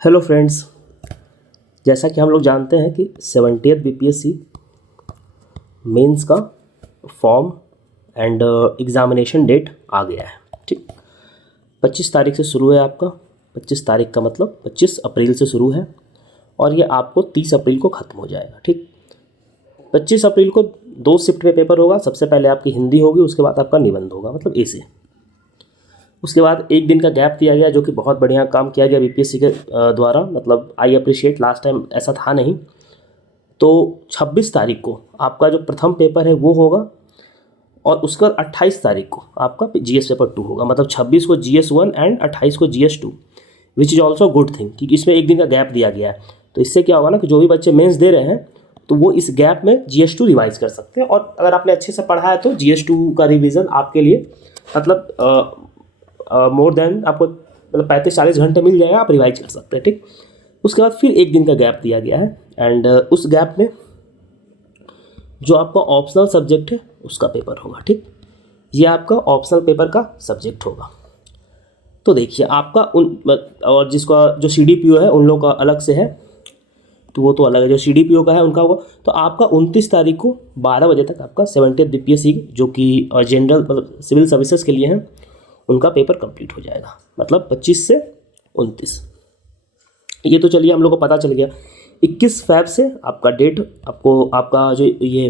Hello friends. जैसा कि हम लोग जानते हैं कि 70th बीपीएससी मेंस का फॉर्म एंड एग्ज़ामिनेशन डेट आ गया है। ठीक, 25 तारीख से शुरू है आपका। 25 तारीख का मतलब 25 अप्रैल से शुरू है और ये आपको 30 अप्रैल को ख़त्म हो जाएगा। ठीक, 25 अप्रैल को 2 शिफ्ट में पेपर होगा। सबसे पहले आपकी हिंदी होगी, उसके बाद आपका निबंध होगा, मतलब ऐसे। उसके बाद एक दिन का गैप दिया गया, जो कि बहुत बढ़िया काम किया गया बीपीएससी के द्वारा। मतलब आई अप्रिशिएट, लास्ट टाइम ऐसा था नहीं। तो 26 तारीख को आपका जो प्रथम पेपर है वो होगा और उसके बाद 28 तारीख को आपका जीएस पेपर 2 होगा। मतलब 26 को जीएस 1 एंड 28 को GS 2, which is also good thing, क्योंकि इसमें एक दिन का गैप दिया गया है। तो इससे क्या होगा ना कि जो भी बच्चे मेंस दे रहे हैं तो वो इस गैप में जीएस 2 रिवाइज कर सकते हैं। और अगर आपने अच्छे से पढ़ा है तो जीएस 2 का रिवीजन आपके लिए मतलब मोर देन आपको मतलब 35-40 घंटे मिल जाएगा, आप रिवाइज कर सकते हैं। ठीक, उसके बाद फिर एक दिन का गैप दिया गया है एंड उस गैप में जो आपका ऑप्शनल सब्जेक्ट है उसका पेपर होगा। ठीक, ये आपका ऑप्शनल पेपर का सब्जेक्ट होगा। तो देखिए आपका और जिसका जो सीडीपीओ है उन लोगों का अलग से है, तो वो तो अलग है। जो सीडीपीओ का है उनका होगा। तो आपका 29 तारीख को 12 बजे तक आपका 70th बीपीएससी जो कि जनरल मतलब सिविल सर्विसेज के लिए हैं उनका पेपर कंप्लीट हो जाएगा। मतलब 25 से 29। ये तो चलिए हम लोग को पता चल गया। 21 फैब से आपका डेट आपको आपका जो ये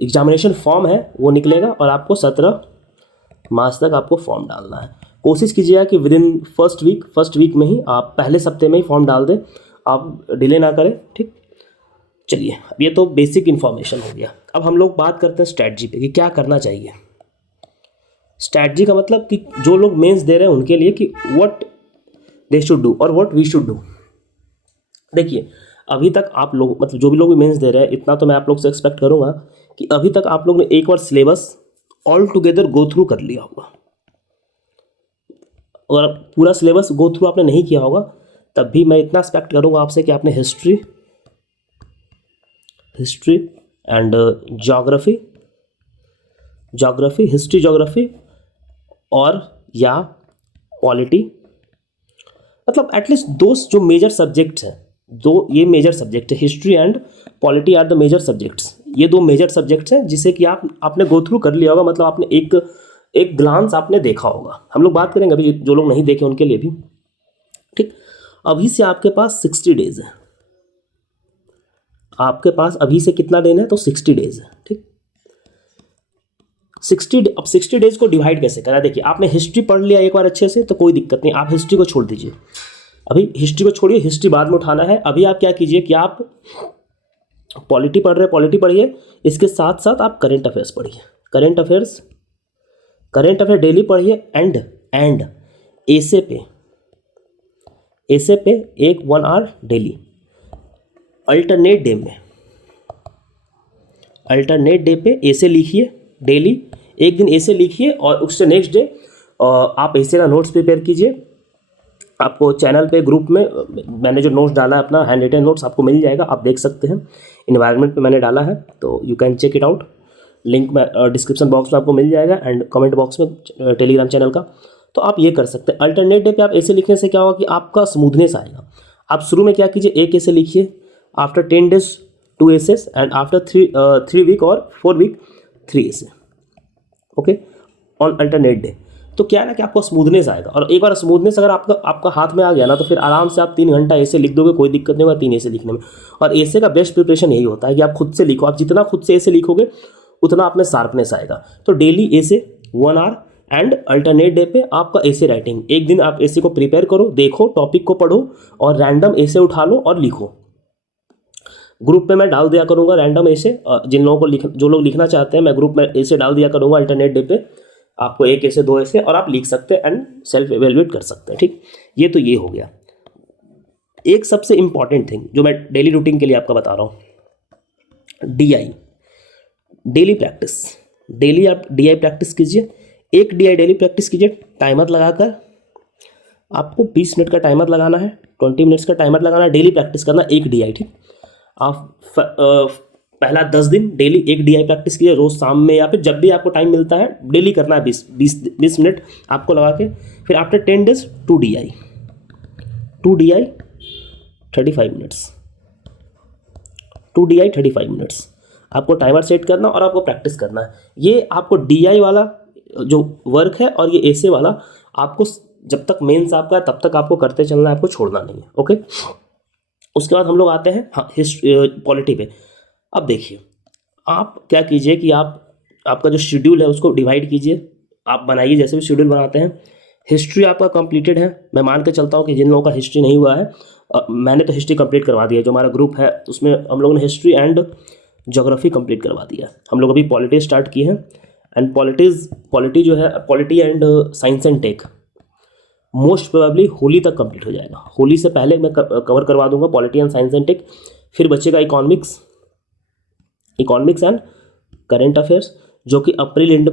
एग्जामिनेशन फॉर्म है वो निकलेगा और आपको 17 मार्च तक आपको फॉर्म डालना है। कोशिश कीजिएगा कि विद इन फर्स्ट वीक में ही आप पहले सप्ते में ही फॉर्म डाल दें, आप डिले ना करें। ठीक, चलिए अब ये तो बेसिक इन्फॉर्मेशन हो गया। अब हम लोग बात करते हैं स्ट्रैटेजी पे कि क्या करना चाहिए। स्ट्रैटेजी का मतलब कि जो लोग मेंस दे रहे हैं उनके लिए कि व्हाट दे शुड डू और व्हाट वी शुड डू। देखिए अभी तक आप लोग मतलब जो भी लोग मेंस दे रहे हैं, इतना तो मैं आप लोग से एक्सपेक्ट करूंगा कि अभी तक आप लोग ने एक बार syllabus all together go through कर लिया होगा। अगर पूरा सिलेबस गो थ्रू आपने नहीं किया होगा तब भी मैं इतना एक्सपेक्ट करूंगा आपसे कि आपने हिस्ट्री एंड ज्योग्राफी और या पॉलिटी, मतलब एटलीस्ट दो जो मेजर सब्जेक्ट्स हैं, दो ये मेजर सब्जेक्ट है, history and polity are the major subjects. ये दो मेजर सब्जेक्ट्स हैं जिसे कि आपने गो थ्रू कर लिया होगा। मतलब आपने एक ग्लांस आपने देखा होगा। हम लोग बात करेंगे अभी जो लोग नहीं देखे उनके लिए भी। ठीक, अभी से आपके पास 60 डेज है। आपके पास अभी से कितना दिन है तो 60 डेज है। ठीक, 60 डेज को डिवाइड कैसे करा। देखिए आपने हिस्ट्री पढ़ लिया एक बार अच्छे से तो कोई दिक्कत नहीं, आप हिस्ट्री को छोड़ दीजिए। अभी हिस्ट्री को छोड़िए, हिस्ट्री बाद में उठाना है। अभी आप क्या कीजिए कि आप पॉलिटी पढ़ रहे हैं, पॉलिटी पढ़िए, इसके साथ साथ आप करेंट अफेयर्स पढ़िए। करेंट अफेयर डेली पढ़िए एंड ऐसे पे एक 1 आवर डेली अल्टरनेट डे पे ऐसे लिखिए। डेली एक दिन ऐसे लिखिए और उससे नेक्स्ट डे आप ऐसे का नोट्स प्रिपेयर कीजिए। आपको चैनल पे ग्रुप में मैंने जो नोट्स डाला है अपना हैंड रिटन नोट्स आपको मिल जाएगा, आप देख सकते हैं। इन्वायरमेंट पे मैंने डाला है तो you can check it out. Link में डिस्क्रिप्शन बॉक्स में आपको मिल जाएगा एंड कमेंट बॉक्स में टेलीग्राम चैनल का। तो आप ये कर सकते हैं। अल्टरनेट डे पे आप ऐसे लिखने से क्या होगा कि आपका स्मूथनेस आएगा। आप शुरू में क्या कीजिए, एक ऐसे लिखिए, आफ्टर 10 डेज 2 एसेस एंड आफ्टर 3 वीक और 4 वीक 3 ऐसे। Okay, on alternate day. तो क्या है ना कि आपको स्मूथनेस आएगा। और एक बार स्मूथनेस अगर आपका हाथ में आ गया ना तो फिर आराम से आप 3 घंटा ऐसे लिख दोगे, कोई दिक्कत नहीं होगा 3 ऐसे लिखने में। और ऐसे का बेस्ट प्रिपरेशन यही होता है कि आप खुद से लिखो। आप जितना खुद से ऐसे लिखोगे उतना आप में शार्पनेस आएगा। तो डेली ऐसे 1 आवर एंड अल्टरनेट डे पे आपका ऐसे राइटिंग। एक दिन आप ऐसे को प्रिपेयर करो, देखो, टॉपिक को पढ़ो और रैंडम ऐसे उठा लो और लिखो। ग्रुप में मैं डाल दिया करूँगा रैंडम ऐसे, जिन लोगों को जो लोग लिखना चाहते हैं मैं ग्रुप में ऐसे डाल दिया करूँगा अल्टरनेट डे पे। आपको एक ऐसे 2 ऐसे और आप लिख सकते हैं एंड सेल्फ एवेल्युएट कर सकते हैं। ठीक, ये तो ये हो गया। एक सबसे इंपॉर्टेंट थिंग जो मैं डेली रूटीन के लिए आपका बता रहा हूँ, डीआई डेली प्रैक्टिस। डेली आप डीआई प्रैक्टिस कीजिए। एक डीआई डेली प्रैक्टिस कीजिए टाइमर लगाकर। आपको 20 मिनट का टाइमर लगाना है, 20 मिनट्स का टाइमर लगाना है, डेली प्रैक्टिस करना एक डीआई। ठीक, आप पहला 10 दिन डेली एक डीआई प्रैक्टिस कीजिए, रोज शाम में या फिर जब भी आपको टाइम मिलता है डेली करना है। 20 मिनट आपको लगा के। फिर after 10 days 2 DI 35 minutes, 2DI 35 minutes. आपको टाइमर सेट करना और आपको प्रैक्टिस करना है। ये आपको DI वाला जो वर्क है और ये ऐसे वाला आपको जब तक मेंस आपका है तब तक आपको करते चलना है, आपको छोड़ना नहीं है। ओके, उसके बाद हम लोग आते हैं हाँ पॉलिटी पे। अब देखिए आप क्या कीजिए कि आपका जो शेड्यूल है उसको डिवाइड कीजिए, आप बनाइए जैसे भी शेड्यूल बनाते हैं। हिस्ट्री आपका कंप्लीटेड है, मैं मान के चलता हूँ कि जिन लोगों का हिस्ट्री नहीं हुआ है, मैंने तो हिस्ट्री कंप्लीट करवा दिया है। जो हमारा ग्रुप है उसमें हम लोगों ने हिस्ट्री एंड ज्योग्राफी कंप्लीट करवा दिया है। हम लोग अभी पॉलिटी स्टार्ट किए हैं एंड पॉलिटी जो है polity and science and tech most probably Holi तक कंप्लीट हो जाएगा। होली से पहले मैं कवर करवा दूंगा polity and science and tech. फिर बचेगा इकोनॉमिक्स एंड करेंट अफेयर्स, जो कि अप्रैल एंड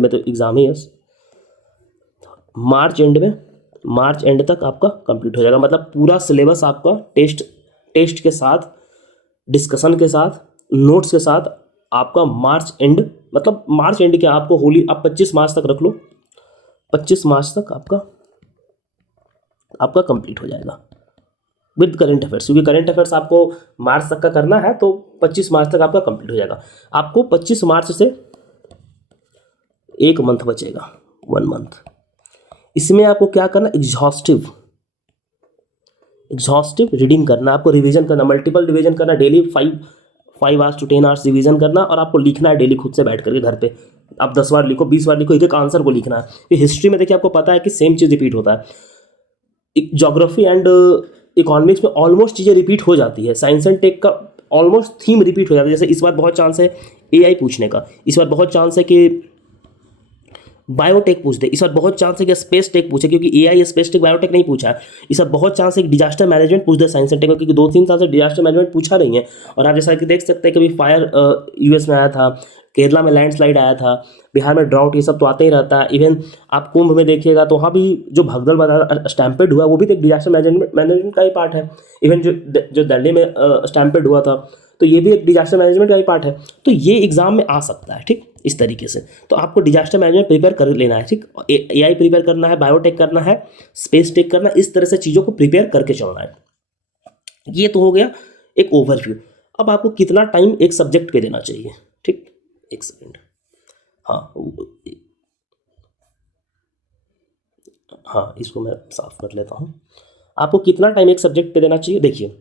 में तो एग्जाम ही है, मार्च एंड तक आपका कंप्लीट हो जाएगा। मतलब पूरा सिलेबस आपका टेस्ट के साथ, डिस्कशन के साथ, नोट्स के साथ आपका मार्च एंड क्या, आपको होली आप 25 मार्च तक रख लो, 25 मार्च तक आपका कंप्लीट हो जाएगा विद करंट अफेयर्स। क्योंकि करंट अफेयर्स आपको मार्च तक का करना है तो 25 मार्च तक आपका कंप्लीट हो जाएगा। आपको 25 मार्च से एक मंथ बचेगा, 1 मंथ। इसमें आपको क्या करना, एग्जॉस्टिव रीडिंग करना, आपको रिवीजन करना, मल्टीपल रिवीजन करना, daily 5 hours to 10 hours revision करना, और आपको लिखना है डेली खुद से बैठ करके घर पे। आप 10 बार लिखो, 20 बार लिखो, एक आंसर को लिखना है। ये हिस्ट्री में देखिए आपको पता है कि सेम चीज़ रिपीट होता है। ज्योग्राफी एंड इकोनॉमिक्स में ऑलमोस्ट चीज़ें रिपीट हो जाती है। साइंस एंड टेक का ऑलमोस्ट थीम रिपीट हो जाता है। जैसे इस बार बहुत चांस है AI पूछने का, इस बार बहुत चांस है कि बायोटेक पूछ दे, इस बार बहुत चांस है कि स्पेस टेक पूछे, क्योंकि AI स्पेस टेक बायोटेक नहीं पूछा है। इस बार बहुत चांस है कि डिजास्टर मैनेजमेंट पूछ दे साइंस एंड टेक, क्योंकि 2-3 साल से डिजास्टर मैनेजमेंट पूछा नहीं है। और आप जैसा कि देख सकते हैं, कभी फायर US में आया था, केरला में लैंडस्लाइड आया था, बिहार में ड्राउट, ये सब तो आते ही रहता है। इवन आप कुंभ में देखिएगा तो वहाँ भी जो भगदड़ बाजार स्टैम्पेड हुआ वो भी तो एक डिजास्टर मैनेजमेंट का ही पार्ट है। इवन जो दिल्ली में स्टैम्पेड हुआ था तो ये भी एक डिजास्टर मैनेजमेंट का ही पार्ट है। तो ये एग्जाम में आ सकता है, ठीक, इस तरीके से। तो आपको डिजास्टर मैनेजमेंट प्रिपेयर कर लेना है, ठीक। AI प्रिपेयर करना है, बायोटेक करना है, स्पेस टेक करना है, इस तरह से चीज़ों को प्रिपेयर करके चलना है। ये तो हो गया एक ओवरव्यू। अब आपको कितना टाइम एक सब्जेक्ट पे देना चाहिए, ठीक। एक सेकेंड, हाँ इसको मैं साफ कर लेता हूँ। आपको कितना टाइम एक सब्जेक्ट पे देना चाहिए, देखिए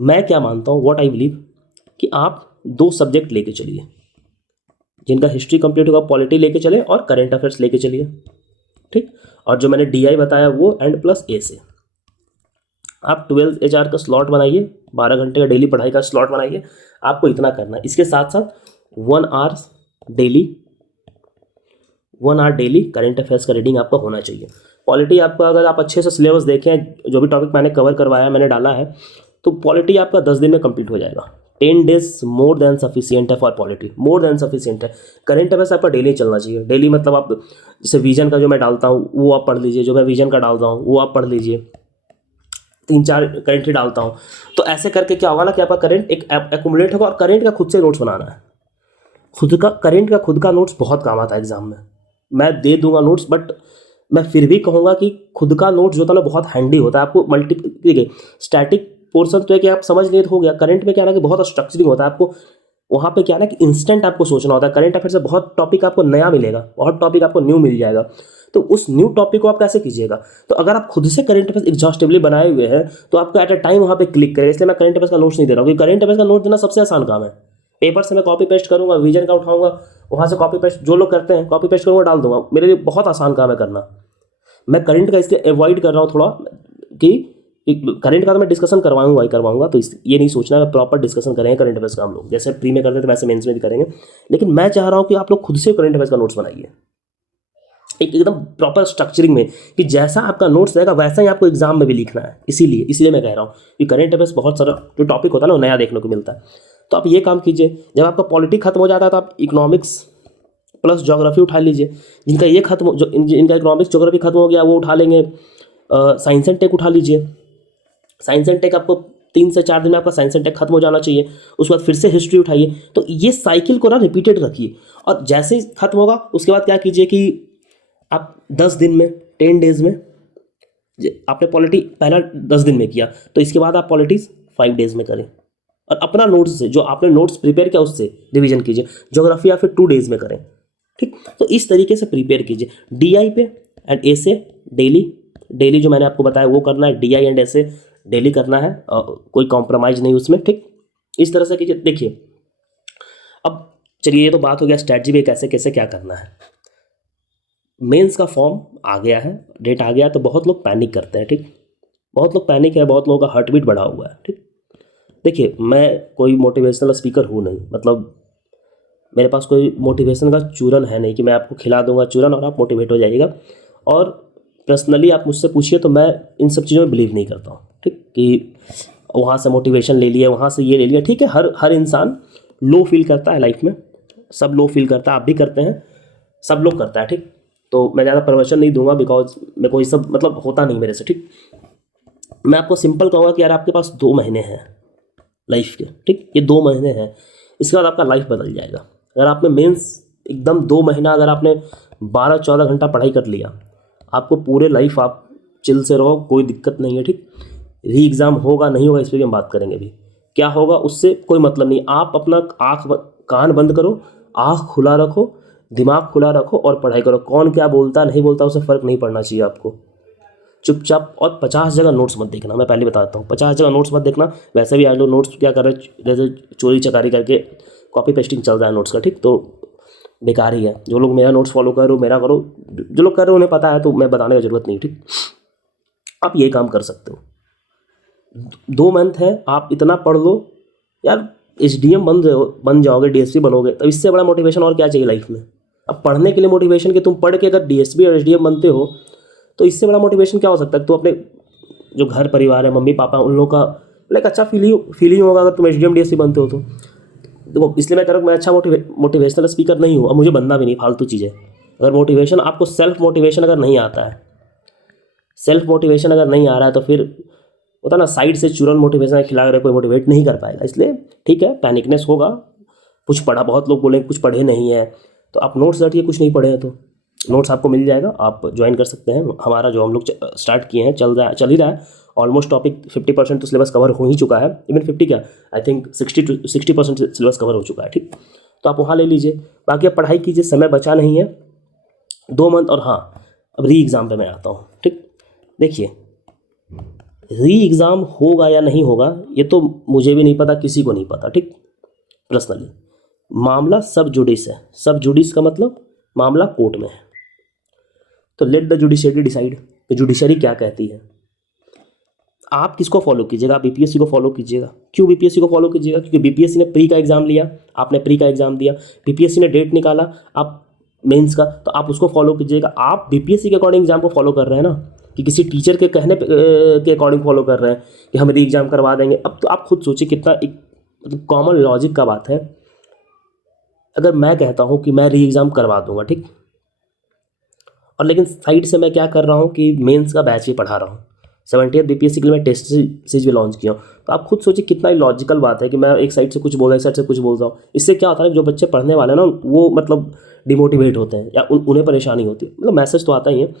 मैं क्या मानता हूँ, व्हाट आई बिलीव, कि आप 2 सब्जेक्ट लेके चलिए। जिनका हिस्ट्री कंप्लीट होगा पॉलिटी लेके चले और करंट अफेयर्स लेके चलिए, ठीक। और जो मैंने DI बताया वो एंड प्लस A से आप 12 HR का स्लॉट बनाइए, 12 घंटे का डेली पढ़ाई का स्लॉट बनाइए। आपको इतना करना है। इसके साथ साथ 1 आवर डेली करंट अफेयर्स का रीडिंग आपका होना चाहिए। पॉलिटी आपका, अगर आप अच्छे से सिलेबस देखें, जो भी टॉपिक मैंने कवर करवाया, मैंने डाला है, तो पॉलिटी आपका 10 दिन में कंप्लीट हो जाएगा। 10 डेज मोर देन सफिशिएंट है for polity, more than sufficient है। करंट अफेयर्स आपका डेली चलना चाहिए। डेली मतलब आप जैसे विजन का जो मैं डालता हूँ वो आप पढ़ लीजिए, जो मैं विजन का डालता हूँ वो आप पढ़ लीजिए, 3-4 करंट ही डालता हूँ। तो ऐसे करके क्या होगा ना कि आपका करंट एक एक्यूमुलेट होगा। और करंट का खुद से नोट्स बनाना है, करंट का खुद का नोट्स बहुत काम आता है एग्जाम में। मैं दे दूंगा नोट्स, बट मैं फिर भी कहूँगा कि खुद का नोट्स जो होता है ना बहुत हैंडी होता है। आपको देखिए स्टैटिक पोर्शन तो है कि आप समझ लिए तो हो गया। करंट में क्या ना कि बहुत स्ट्रक्चरिंग होता है। आपको वहाँ पे क्या ना कि इंस्टेंट आपको सोचना होता है। करंट अफेयर से बहुत टॉपिक आपको नया मिलेगा, बहुत टॉपिक आपको न्यू मिल जाएगा। तो उस न्यू टॉपिक को आप कैसे कीजिएगा, तो अगर आप खुद से करंट अफेयर्स एग्जॉस्टिवली बनाए हुए हैं तो आपको एट अ टाइम वहाँ पे क्लिक करें। इसलिए मैं करंट अफेयर्स का नोट्स नहीं दे रहा हूँ, क्योंकि करंट अफेयर्स का नोट देना सबसे आसान काम है। पेपर से मैं कॉपी पेस्ट करूँगा, विजन का उठाऊंगा, वहाँ से कॉपी पेस्ट जो लोग करते हैं कॉपी पेस्ट करूँगा, डाल दूंगा। मेरे लिए बहुत आसान काम है करना। मैं करंट का इसलिए अवॉइड कर रहा हूँ थोड़ा, कि करंट का तो मैं डिस्कशन करवाऊंगा। तो ये नहीं सोचना है प्रॉपर डिस्कशन करेंगे करंट अफेयर्स का, हम लोग जैसे प्री में करते थे वैसे मेंस में भी करेंगे। लेकिन मैं चाह रहा हूँ कि आप लोग खुद से करंट अफेयर्स का नोट्स बनाइए, एकदम प्रॉपर स्ट्रक्चरिंग में, कि जैसा आपका नोट्स रहेगा वैसा ही आपको एग्जाम में भी लिखना है। इसीलिए मैं कह रहा हूँ कि करंट अफेयर्स बहुत सारा जो टॉपिक होता है ना वो नया देखने को मिलता है। तो आप ये काम कीजिए, जब आपका पॉलिटी खत्म हो जाता है तो आप इकोनॉमिक्स प्लस ज्योग्राफी उठा लीजिए। जिनका ये खत्म, जो इनका इकोनॉमिक्स ज्योग्राफी खत्म हो गया वो उठा लेंगे। साइंस एंड टेक उठा लीजिए। साइंस एंड टेक आपको 3 से 4 दिन में आपका साइंस एंड टेक खत्म हो जाना चाहिए। उसके बाद फिर से हिस्ट्री उठाइए। तो ये साइकिल को ना रिपीटेड रखिए। और जैसे ही खत्म होगा उसके बाद क्या कीजिए कि आप 10 दिन में, 10 डेज में आपने पॉलिटी पहला 10 दिन में किया तो इसके बाद आप पॉलिटीज 5 डेज में करें, और अपना नोट्स से जो आपने नोट्स प्रिपेयर किया उससे रिवीजन कीजिए। ज्योग्राफी या फिर 2 डेज में करें, ठीक। तो इस तरीके से प्रिपेयर कीजिए। DI पे एंड ऐसे डेली जो मैंने आपको बताया वो करना है। DI एंड ऐसे डेली करना है, कोई कॉम्प्रोमाइज़ नहीं उसमें, ठीक। इस तरह से कीजिए। देखिए अब चलिए, ये तो बात हो गया स्ट्रैटेजी पे कैसे कैसे क्या करना है। मेंस का फॉर्म आ गया है, डेट आ गया, तो बहुत लोग पैनिक करते हैं, ठीक। बहुत लोग पैनिक है, बहुत लोगों का हार्ट बीट बढ़ा हुआ है, ठीक। देखिए मैं कोई मोटिवेशनल स्पीकर हूँ नहीं, मतलब मेरे पास कोई मोटिवेशन का चूरन है नहीं कि मैं आपको खिला दूंगा चूरन और आप मोटिवेट हो जाइएगा। और पर्सनली आप मुझसे पूछिए तो मैं इन सब चीज़ों में बिलीव नहीं करता हूँ, ठीक। कि वहाँ से मोटिवेशन ले लिया, वहाँ से ये ले लिया, ठीक है। हर इंसान लो फील करता है लाइफ में, सब लो फील करता है, आप भी करते हैं, सब लोग करता है, ठीक। तो मैं ज़्यादा प्रवचन नहीं दूंगा बिकॉज मेरे को ये सब मतलब होता नहीं मेरे से, ठीक। मैं आपको सिंपल कहूँगा कि यार आपके पास 2 महीने हैं लाइफ के, ठीक। ये 2 महीने हैं, इसके बाद आपका लाइफ बदल जाएगा। अगर आपने मेंस एकदम 2 महीना अगर आपने 12-14 घंटा पढ़ाई कर लिया, आपको पूरे लाइफ आप चिल से रहो, कोई दिक्कत नहीं है, ठीक। री एग्ज़ाम होगा नहीं होगा इस पर हम बात करेंगे अभी, क्या होगा उससे कोई मतलब नहीं। आप अपना कान बंद करो, आँख खुला रखो, दिमाग खुला रखो और पढ़ाई करो। कौन क्या बोलता नहीं बोलता उससे फ़र्क नहीं पड़ना चाहिए आपको। चुपचाप, और 50 जगह नोट्स मत देखना, मैं पहले बताता हूँ, 50 जगह नोट्स मत देखना। वैसे भी आज लोग नोट्स क्या कर रहे हैं, जैसे चोरी चकारी करके कॉपी पेस्टिंग चल रहा है नोट्स का, ठीक। तो बेकार ही है। जो लोग मेरा नोट्स फॉलो करो, मेरा करो, जो लोग कर रहे हो उन्हें पता है, तो मैं बताने की ज़रूरत नहीं, ठीक। आप ये काम कर सकते हो। 2 मंथ है, आप इतना पढ़ लो यार, SDM बन जाओगे, DSP बनोगे, तो इससे बड़ा मोटिवेशन और क्या चाहिए लाइफ में। अब पढ़ने के लिए मोटिवेशन कि तुम पढ़ के अगर DSP और SDM बनते हो तो इससे बड़ा मोटिवेशन क्या हो सकता है। तो अपने जो घर परिवार है, मम्मी पापा, उन लोगों का लाइक अच्छा फीलिंग होगा अगर तुम SDM DSP बनते हो तो। देखो इसलिए मैं कह रहा हूँ, मैं अच्छा मोटिवेशनल स्पीकर नहीं हूँ, अब मुझे बनना भी नहीं, फालतू चीज़ें। अगर मोटिवेशन आपको सेल्फ मोटिवेशन अगर नहीं आता है, सेल्फ मोटिवेशन अगर नहीं आ रहा है, तो फिर होता ना साइड से चूरन मोटिवेशन खिला कर कोई मोटिवेट नहीं कर पाएगा। इसलिए ठीक है, पैनिकनेस होगा, कुछ पढ़ा, बहुत लोग बोलेंगे कुछ पढ़े नहीं है, तो आप नोट्स रटिए, कुछ नहीं पढ़े हैं तो नोट्स आपको मिल जाएगा, आप ज्वाइन कर सकते हैं। हमारा जो हम लोग स्टार्ट किए हैं चल ही रहा है, ऑलमोस्ट टॉपिक 50% तो सिलेबस कवर हो ही चुका है, इवन 50 क्या, आई थिंक 60% सिलेबस कवर हो चुका है, ठीक। तो आप वहाँ ले लीजिए, बाकी आप पढ़ाई कीजिए, समय बचा नहीं है 2 मंथ। और हाँ, अब री एग्ज़ाम पे मैं आता हूँ, ठीक। देखिए री एग्ज़ाम होगा या नहीं होगा ये तो मुझे भी नहीं पता, किसी को नहीं पता, ठीक। पर्सनली मामला सब जुडिस है, सब जुडिस का मतलब मामला कोर्ट में है, तो लेट द जुडिशरी डिसाइड कि जुडिशरी क्या कहती है। आप किसको फॉलो कीजिएगा, आप BPSC को फॉलो कीजिएगा। क्यों BPSC को फॉलो कीजिएगा? क्योंकि BPSC ने प्री का एग्ज़ाम लिया, आपने प्री का एग्ज़ाम दिया, BPSC ने डेट निकाला आप मेंस का, तो आप उसको फॉलो कीजिएगा। आप BPSC के अकॉर्डिंग एग्ज़ाम को फॉलो कर रहे हैं ना, कि किसी टीचर के कहने के अकॉर्डिंग फॉलो कर रहे हैं कि हम री एग्ज़ाम करवा देंगे। अब तो आप खुद सोचिए कितना एक मतलब कॉमन लॉजिक का बात है। अगर मैं कहता हूँ कि मैं री एग्ज़ाम करवा दूंगा, ठीक, और लेकिन साइड से मैं क्या कर रहा हूँ कि मेंस का बैच ही पढ़ा रहा हूँ, 70th BPSC के लिए मैं टेस्ट सीरीज भी लॉन्च किया हूँ, तो आप खुद सोचिए कितना लॉजिकल बात है कि मैं एक साइड से कुछ बोल रहा हूँ, एक साइड से कुछ बोल रहा हूँ। इससे क्या होता है, जो बच्चे पढ़ने वाले हैं ना वो मतलब डिमोटिवेट होते हैं या उन्हें परेशानी होती है, मतलब मैसेज तो आता ही है।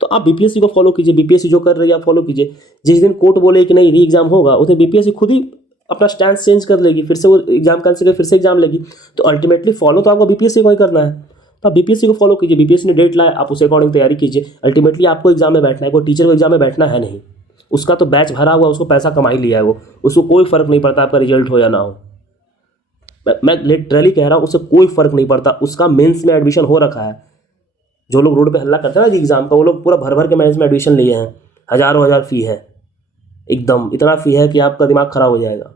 तो आप BPSC को फॉलो कीजिए, BPSC जो कर रही है आप फॉलो कीजिए। जिस दिन कोर्ट बोले कि नहीं री एग्ज़ाम होगा, उस दिन BPSC खुद ही अपना स्टैंड चेंज कर लेगी, फिर से वो एग्जाम कैंसिल करके फिर से एग्जाम लेगी। तो अल्टीमेटली फॉलो तो आपको BPSC को ही करना है, तो आप BPSC को फॉलो कीजिए। BPSC ने डेट लाया, आप उसे अकॉर्डिंग तैयारी कीजिए। अल्टीमेटली आपको एग्जाम में बैठना है, कोई टीचर को एग्जाम में बैठना है नहीं, उसका तो बैच भरा हुआ, उसको पैसा कमा ही लिया है वो, उसको कोई फ़र्क नहीं पड़ता आपका रिजल्ट हो या ना हो। मैं लिटरली कह रहा हूँ, उससे कोई फ़र्क नहीं पड़ता, उसका मेंस में एडमिशन हो रखा है। जो लोग रोड पे हल्ला करते हैं ना एग्ज़ाम का, वो लोग पूरा भर भर के मेंस में एडमिशन लिए हैं, हज़ारों हज़ार फ़ी है, एकदम इतना फ़ी है कि आपका दिमाग ख़राब हो जाएगा।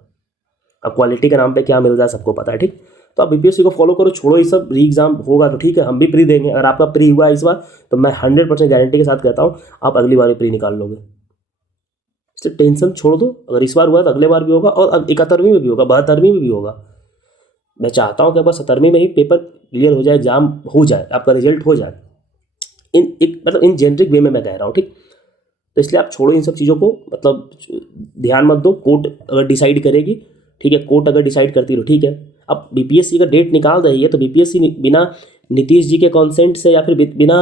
अब क्वालिटी के नाम पे क्या मिल रहा है सबको पता है, ठीक। तो आप BPSC को फॉलो करो, छोड़ो ये सब। री एग्ज़ाम होगा तो ठीक है, हम भी प्री देंगे। अगर आपका प्री हुआ इस बार तो मैं 100% गारंटी के साथ कहता हूँ आप अगली बार भी प्री निकाल लोगे। इससे टेंशन छोड़ दो, अगर इस बार हुआ तो अगले बार भी होगा, और 71वीं में भी होगा, 72वीं में भी होगा। मैं चाहता हूँ कि आपका 70वीं में ही पेपर क्लियर हो जाए, एग्जाम हो जाए, आपका रिजल्ट हो जाए, मतलब इन जेनरिक वे में मैं कह रहा हूँ, ठीक। तो इसलिए आप छोड़ो इन सब चीज़ों को, मतलब ध्यान मत दो। कोर्ट अगर डिसाइड करेगी ठीक है, कोर्ट अगर डिसाइड करती तो ठीक है। अब BPSC का डेट निकाल रही है तो BPSC बिना नीतीश जी के कॉन्सेंट से या फिर बिना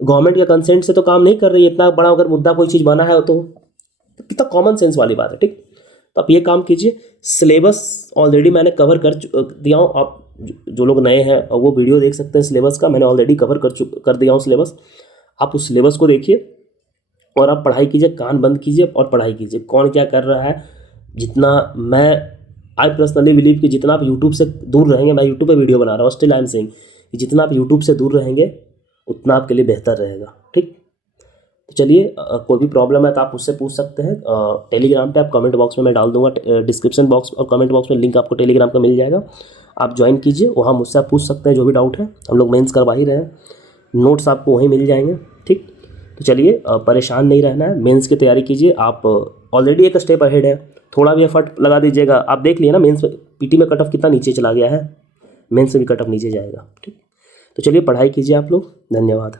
गवर्नमेंट के कंसेंट से तो काम नहीं कर रही है। इतना बड़ा अगर मुद्दा कोई चीज़ बना है तो कितना कॉमन सेंस वाली बात है। ठीक, तो आप ये काम कीजिए। सिलेबस ऑलरेडी मैंने कवर कर दिया हूँ। आप जो लोग नए हैं वो वीडियो देख सकते हैं सिलेबस का, मैंने ऑलरेडी कवर कर दिया हूँ सिलेबस। आप उस सिलेबस को देखिए और आप पढ़ाई कीजिए, कान बंद कीजिए और पढ़ाई कीजिए। कौन क्या कर रहा है, जितना मैं आई पर्सनली बिलीव कि जितना आप यूट्यूब से दूर रहेंगे, मैं यूट्यूब पे वीडियो बना रहा हूँ, स्टिल आई एम सेइंग कि जितना आप यूट्यूब से दूर रहेंगे उतना आपके लिए बेहतर रहेगा। ठीक, तो चलिए, कोई भी प्रॉब्लम है तो आप मुझसे पूछ सकते हैं। टेलीग्राम पे आप कमेंट बॉक्स में मैं डाल दूंगा, डिस्क्रिप्शन बॉक्स और कमेंट बॉक्स में लिंक आपको टेलीग्राम का मिल जाएगा। आप ज्वाइन कीजिए, वहाँ मुझसे आप पूछ सकते हैं जो भी डाउट है। हम लोग मेंस करवा ही रहे हैं, नोट्स आपको वहीं मिल जाएंगे। ठीक, तो चलिए, परेशान नहीं रहना है, मेंस की तैयारी कीजिए। आप ऑलरेडी एक स्टेप अहेड है, थोड़ा भी एफर्ट लगा दीजिएगा। आप देख लिए ना मेंस पीटी में कट ऑफ कितना नीचे चला गया है, मेंस में भी कट ऑफ नीचे जाएगा। ठीक, तो चलिए पढ़ाई कीजिए आप लोग। धन्यवाद।